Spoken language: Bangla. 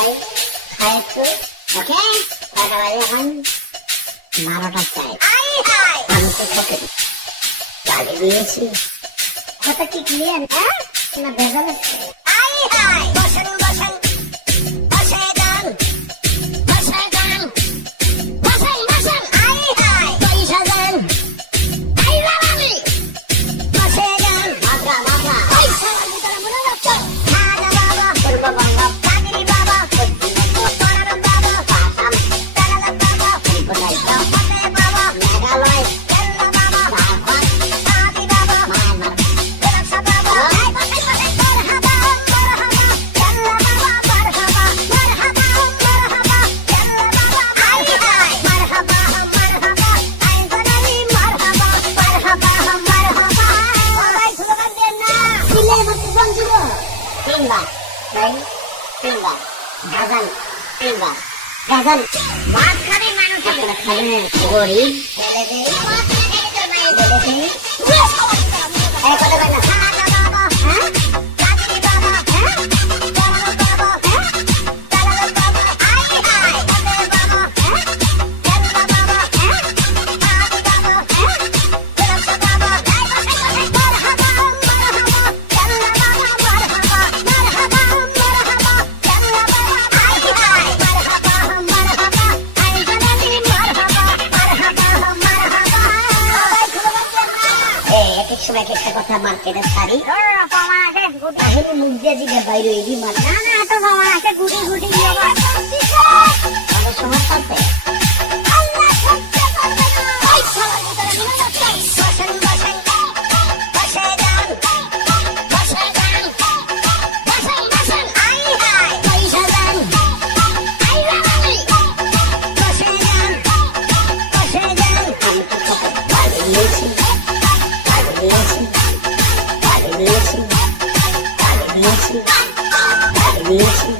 ভাই খাই একটু ওকে কটা বাজে এখন 12টা চাই আমি তো তোকে গালি দিয়েছি কথা কি ক্লিয়ার না ভেজাল আছে বসেন বসেন বসে যান বসে যান বসেন বসেন পয়সা যান বসে যান বাবা বাবা পয়সা ভিতরে মনে রাখছো খাজা বাবা পূর্ব বঙ্গ কাদির বাবা পরার বাবা পাতাম তারালা বাবা কোথায় যাও বাবা মেঘালয় কেরলা বাবা ভারত আদি বাবা মায়ানমার বেলাসা বাবা বসে বসে মারহাবা মারহাবা কেরলা বাবা মারহাবা মারহাবা মারহাবা কেরলা বাবা মারহাবা মারহাবা আই গনালি মারহাবা মারহাবা মারহাবা সবাই স্লোগান দেন না দিলে মত বন্ধুরা তিনবার ভাই তিনবার গাজান তিনবার গাজান ভাত খাবে মানুষ আপনারা খাবেন গরিব এই কথা বল না খাজা বাবা কাদির বাবা তারালা বাবা তারালা বাবা বন্দে বাবা কেরলা বাবা আদি বাবা বেলাসা বাবা বসে বসে মারহাবা মারহাবা কেরলা বাবা মারহাবা মারহাবা মারহাবা কেরলা বাবা মারহাবা মারহাবা আই গনালি মারহাবা মারহাবা মারহাবা এক সময় একটা কথা মার্কেটে ছাড়ি তাহলে মুখ দিয়ে দিকে বাইরে এগিয়ে মার না না তো বাবা আছে গুটি গুটি সমস্যা আছে বসেন বসেন বসে যান বসে যান বসেন বসেন পয়সা যান বসে যান বসে যান আমি তো গালি দিয়েছি গালি দিয়েছি গালি দিয়েছি গালি দিয়েছি গালি দিয়েছি